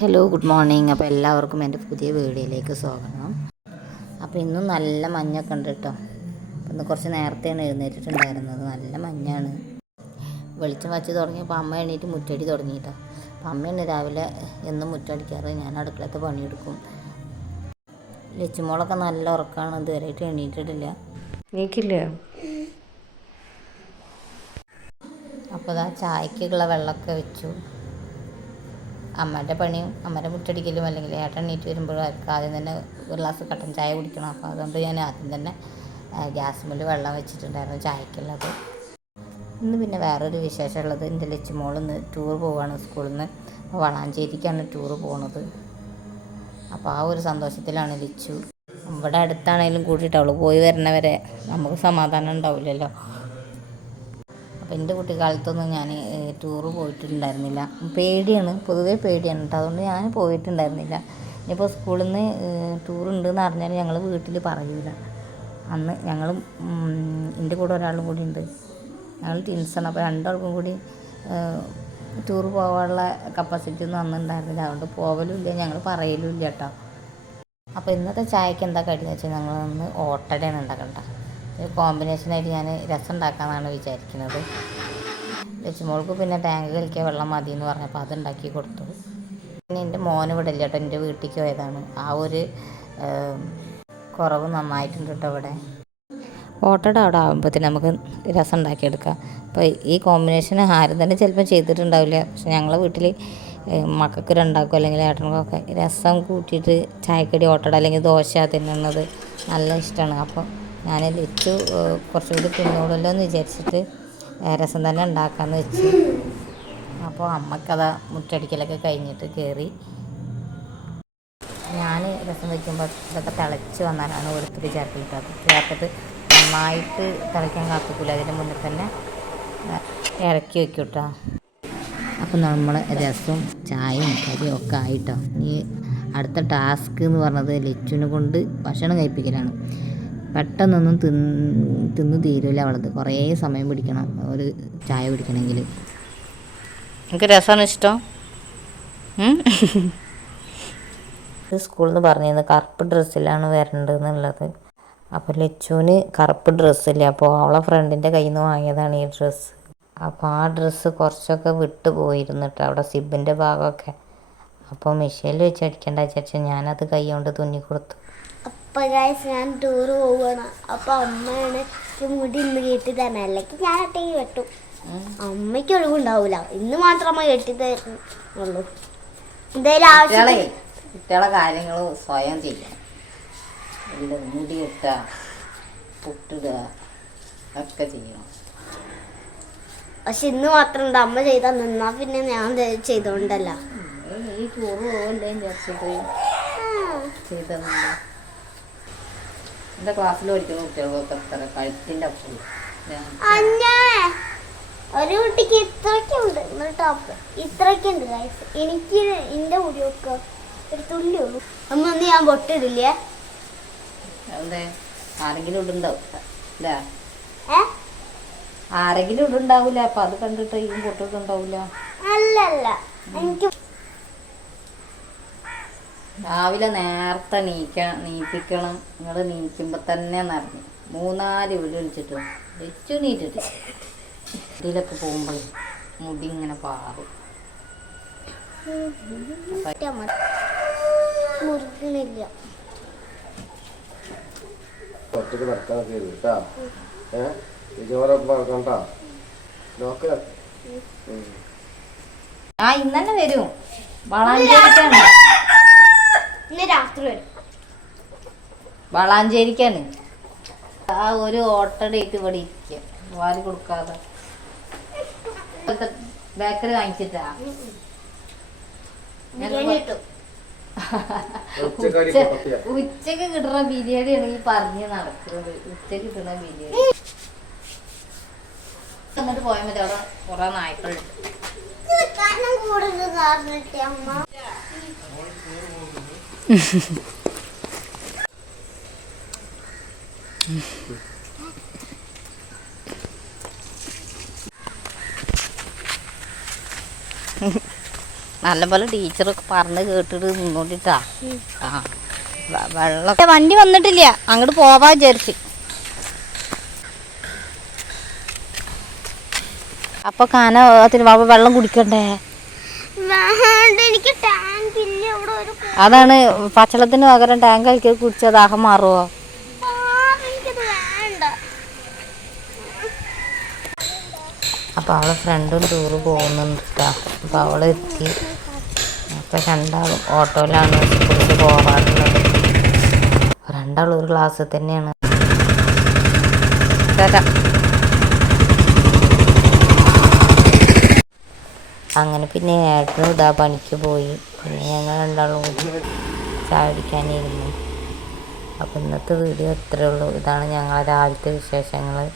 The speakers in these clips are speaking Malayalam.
Hello good morning. അപ്പോൾ എല്ലാവർക്കും എൻ്റെ പുതിയ വീഡിയോയിലേക്ക് സ്വാഗതം. അപ്പോൾ ഇന്നും നല്ല മഞ്ഞൊക്കെ ഉണ്ട് കേട്ടോ. ഇന്ന് കുറച്ച് നേരത്തെയാണ് എഴുന്നേറ്റിട്ടുണ്ടായിരുന്നത്. നല്ല മഞ്ഞാണ്. വെളിച്ചം വച്ച് തുടങ്ങിയപ്പോൾ അമ്മ എണീറ്റ് മുറ്റടി തുടങ്ങിയിട്ടോ. അപ്പോൾ അമ്മയാണ് രാവിലെ എന്നും മുറ്റടിക്കാറ്. ഞാൻ അടുക്കളത്തെ പണിയെടുക്കും. ലച്ചുമോളൊക്കെ നല്ല ഉറക്കമാണ്. ഇതുവരെയായിട്ട് എണീറ്റിട്ടില്ല. നീക്കില്ലേ? അപ്പോൾ ഇതാ ചായക്കുള്ള വെള്ളമൊക്കെ വെച്ചു. അമ്മേൻ്റെ പണിയും അമ്മേൻ്റെ മുറ്റടിക്കലും അല്ലെങ്കിൽ ഏട്ടൻ എണീറ്റ് വരുമ്പോഴും ആദ്യം തന്നെ ഒരു ഗ്ലാസ് കട്ടൻ ചായ കുടിക്കണം. അപ്പോൾ അതുകൊണ്ട് ഞാൻ ആദ്യം തന്നെ ഗ്യാസ് വെള്ളം വെച്ചിട്ടുണ്ടായിരുന്നു ചായക്കുള്ളത്. ഇന്ന് പിന്നെ വേറൊരു വിശേഷമുള്ളത്, എൻ്റെ ലച്ചുമോളിന്ന് ടൂർ പോവുകയാണ് സ്കൂളിൽ നിന്ന്. അപ്പോൾ വളാഞ്ചേരിക്കാണ് ടൂർ പോകുന്നത്. അപ്പോൾ ആ ഒരു സന്തോഷത്തിലാണ് ലിച്ചു. ഇവിടെ അടുത്താണെങ്കിലും കൂട്ടിയിട്ട് അവൾ പോയി വരുന്നവരെ നമുക്ക് സമാധാനം ഉണ്ടാവില്ലല്ലോ. അപ്പോൾ എൻ്റെ കുട്ടിക്കാലത്തൊന്നും ഞാൻ ടൂറ് പോയിട്ടുണ്ടായിരുന്നില്ല. പേടിയാണ്, പൊതുവേ പേടിയാണ് കേട്ടോ. അതുകൊണ്ട് ഞാൻ പോയിട്ടുണ്ടായിരുന്നില്ല. ഇനിയിപ്പോൾ സ്കൂളിൽ നിന്ന് ടൂറുണ്ടെന്ന് അറിഞ്ഞാൽ ഞങ്ങൾ വീട്ടിൽ പറയൂല. അന്ന് ഞങ്ങളും എൻ്റെ കൂടെ ഒരാളും കൂടി ഉണ്ട്. ഞങ്ങൾ ട്വിൻസാണ്. അപ്പോൾ രണ്ടാൾക്കും കൂടി ടൂർ പോകാനുള്ള കപ്പാസിറ്റി ഒന്നും അന്ന് ഉണ്ടായിരുന്നില്ല. അതുകൊണ്ട് പോകലും ഇല്ല, ഞങ്ങൾ പറയലും ഇല്ല കേട്ടോ. അപ്പോൾ ഇന്നത്തെ ചായക്ക് എന്താ കടിയെന്ന് വെച്ചാൽ ഞങ്ങളൊന്ന് ഓട്ടടയാണ് ഉണ്ടാക്കണ്ട. ഒരു കോമ്പിനേഷനായിട്ട് ഞാൻ രസം ഉണ്ടാക്കാമെന്നാണ് വിചാരിക്കുന്നത്. ലച്ചുമോൾക്ക് പിന്നെ ടാങ്ക് കളിക്കാൻ വെള്ളം മതി എന്ന് പറഞ്ഞപ്പോൾ അതുണ്ടാക്കി കൊടുത്തു. പിന്നെ എൻ്റെ മോന് ഇവിടെ ഇല്ല കേട്ടോ, എൻ്റെ വീട്ടിലേക്ക് പോയതാണ്. ആ ഒരു കുറവ് നന്നായിട്ടുണ്ട് കേട്ടോ. ഇവിടെ ഓട്ടട അവിടെ ആകുമ്പോഴത്തേന് നമുക്ക് രസം ഉണ്ടാക്കിയെടുക്കാം. അപ്പോൾ ഈ കോമ്പിനേഷൻ ആരും തന്നെ ചിലപ്പോൾ ചെയ്തിട്ടുണ്ടാവില്ല. പക്ഷെ ഞങ്ങളെ വീട്ടിൽ മക്കൾക്ക് രണ്ടാക്കും അല്ലെങ്കിൽ ഏട്ടനൊക്കെ രസം കൂട്ടിയിട്ട് ചായക്കടി ഓട്ടട അല്ലെങ്കിൽ ദോശ തിന്നുന്നത് നല്ല ഇഷ്ടമാണ്. അപ്പോൾ ഞാൻ ലിച്ചു കുറച്ചുകൂടി തിന്നോളല്ലോ എന്ന് വിചാരിച്ചിട്ട് രസം തന്നെ ഉണ്ടാക്കാമെന്ന് വെച്ച്. അപ്പോൾ അമ്മക്കതാ മുറ്റടിക്കലൊക്കെ കഴിഞ്ഞിട്ട് കയറി. ഞാൻ രസം വയ്ക്കുമ്പോൾ ഇതൊക്കെ തിളച്ച് വന്നാലാണ് വെളുത്തുള്ളി ചേർത്തിട്ട് നന്നായിട്ട് തിളയ്ക്കാൻ കാത്തിക്കില്ല. അതിന് മുന്നേ തന്നെ ഇറക്കി വയ്ക്കും കേട്ടോ. അപ്പോൾ നമ്മൾ രസവും ചായയും കറിയും ഒക്കെ ആയിട്ടോ. ഈ അടുത്ത ടാസ്ക് എന്ന് പറഞ്ഞത് ലിച്ചുവിനെ കൊണ്ട് ഭക്ഷണം കഴിപ്പിക്കലാണ്. പെട്ടെന്നൊന്നും തിന്ന് തീരില്ല അവളത്. കുറേ സമയം പിടിക്കണം ഒരു ചായ പിടിക്കണമെങ്കിൽ. എനിക്ക് രസമാണ് ഇഷ്ടം. സ്കൂളിൽ നിന്ന് പറഞ്ഞിരുന്നു കറുപ്പ് ഡ്രസ്സിലാണ് വരേണ്ടതെന്നുള്ളത്. അപ്പോൾ ലച്ചുവിന് കറുപ്പ് ഡ്രസ്സില്ല. അപ്പോൾ അവളെ ഫ്രണ്ടിൻ്റെ കയ്യിൽ നിന്ന് വാങ്ങിയതാണ് ഈ ഡ്രസ്സ്. അപ്പോൾ ആ ഡ്രസ്സ് കുറച്ചൊക്കെ വിട്ട് പോയിരുന്നിട്ട് അവിടെ സിബിൻ്റെ ഭാഗമൊക്കെ. അപ്പോൾ മെഷീനിൽ വെച്ച് അടിക്കേണ്ട വിചാരിച്ചാൽ ഞാനത് കൈ കൊണ്ട് തുന്നി കൊടുത്തു. അപ്പോൾ ഗൈസ് ഞാൻ ടൂറ് പോവുകയാണ്. അപ്പോൾ അമ്മയാണ് മുടി ഇന്ന് കെട്ടി തരണം, അല്ലെങ്കിൽ ഞാൻ ഒറ്റയ്ക്ക് വെട്ടും. അമ്മയ്ക്ക് ഒഴിവുണ്ടാവില്ല, ഇന്ന് മാത്രം അമ്മ കെട്ടി തരുന്നുള്ളൂ. എന്തായാലും ആവശ്യം കുട്ടികളെ കാര്യങ്ങൾ സ്വയം ചെയ്യാം. മുടി കെട്ടുക, പുട്ടിടുക ഒക്കെ ചെയ്യണം. പക്ഷെ ഇന്ന് മാത്രം ഉണ്ട് അമ്മ ചെയ്താൽ നിന്നാൽ പിന്നെ ഞാൻ ചെയ്തോണ്ടല്ല. ഈ ടൂറ് പോകണ്ടേ വിചാരിച്ചിട്ട് ചെയ്തതുണ്ട്. എൻ്റെ ക്ലാസ്സിൽ പഠിക്കുന്ന കുട്ടികൾക്കൊക്കെ എത്ര കഴുത്തിൻ്റെ അപ്പുറം ഒരു കുട്ടിക്ക് ഇത്രയ്ക്കുണ്ട് ടോപ്പ്, ഇത്രയ്ക്കുണ്ട് ഗൈസ്. എനിക്ക് എൻ്റെ മുടിയൊക്കെ ഒരു തുള്ളി ഉള്ളൂ. അമ്മ ഒന്ന് ഞാൻ പൊട്ടിടില്ലേ? അതെ, ആരെങ്കിലും ഇടുണ്ടാവും അല്ലേ? ആരെങ്കിലും ഇടുണ്ടാവില്ല. അപ്പം അത് കണ്ടിട്ട് ഈ പൊട്ടിട്ടുണ്ടാവില്ല. അല്ലല്ല, എനിക്ക് രാവിലെ നേരത്തെ നീപ്പിക്കണം. നിങ്ങൾ നീക്കുമ്പോൾ തന്നെ നിറഞ്ഞു 3-4 വീട് വിളിച്ചിട്ട് വെച്ചു നീറ്റിട്ട് ഇതിലൊക്കെ പോകുമ്പോൾ മുടി ഇങ്ങനെ പാറും. മുറിക്കണില്ല. ഇന്നെ വരും. വളാഞ്ചേരിക്കാണ്, ഇന്ന് രാത്രി വരും. വളാഞ്ചേരിക്കാണ്. ആ ഒരു ഓട്ടടയിട്ട് ഇവിടെ ഇരിക്കുക, വാരി കൊടുക്കാതെ. ബേക്കറി വാങ്ങിച്ചിട്ടാ ഉച്ചക്ക് കിട്ടുന്ന ബിരിയാണിയാണ് ഈ പറഞ്ഞ് നടക്കുന്നത്. ഉച്ചക്ക് കിട്ടുന്ന ബിരിയാണി എന്നിട്ട് പോയാൽ മതി. അവിടെ കുറെ നായ്ക്കളുണ്ട്. നല്ലപോലെ ടീച്ചറൊക്കെ പറഞ്ഞ് കേട്ടിട്ട് നിന്നോണ്ടിട്ടാ. ആ വെള്ളം വണ്ടി വന്നിട്ടില്ല, അങ്ങോട്ട് പോവാ വിചാരിച്ച്. അപ്പൊ കാനത്തിന് വെള്ളം കുടിക്കണ്ടേ? എനിക്ക് ടാങ്ക് ഇല്ല ഇവിടെ ഒരു. അതാണ് പച്ചവെള്ളത്തിന് പകരം ടാങ്ക് ആക്കി കുടിച്ചാൽ ദാഹം മാറുമോ? എനിക്കത് വേണ്ട. അപ്പോൾ അവളെ ഫ്രണ്ടും ടൂറ് പോകുന്നുണ്ട് കേട്ടോ. അപ്പോൾ അവളെത്തി. അപ്പോൾ രണ്ടാളും ഓട്ടോയിലാണ് സ്കൂളിൽ പോകാറുള്ളത്. രണ്ടാളും ഒരു ക്ലാസ്സിൽ തന്നെയാണ്. അങ്ങനെ പിന്നെ ഏട്ടനും ഇതാ പണിക്ക് പോയി. പിന്നെ ഞങ്ങൾ രണ്ടാളും കൂടി ചായ കുടിക്കാനിരുന്നു. അപ്പോൾ ഇന്നത്തെ വീഡിയോ ഇത്രയേ ഉള്ളൂ. ഇതാണ് ഞങ്ങളുടെ രാവിലത്തെ വിശേഷങ്ങൾ.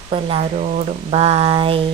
അപ്പോൾ എല്ലാവരോടും ബായ്.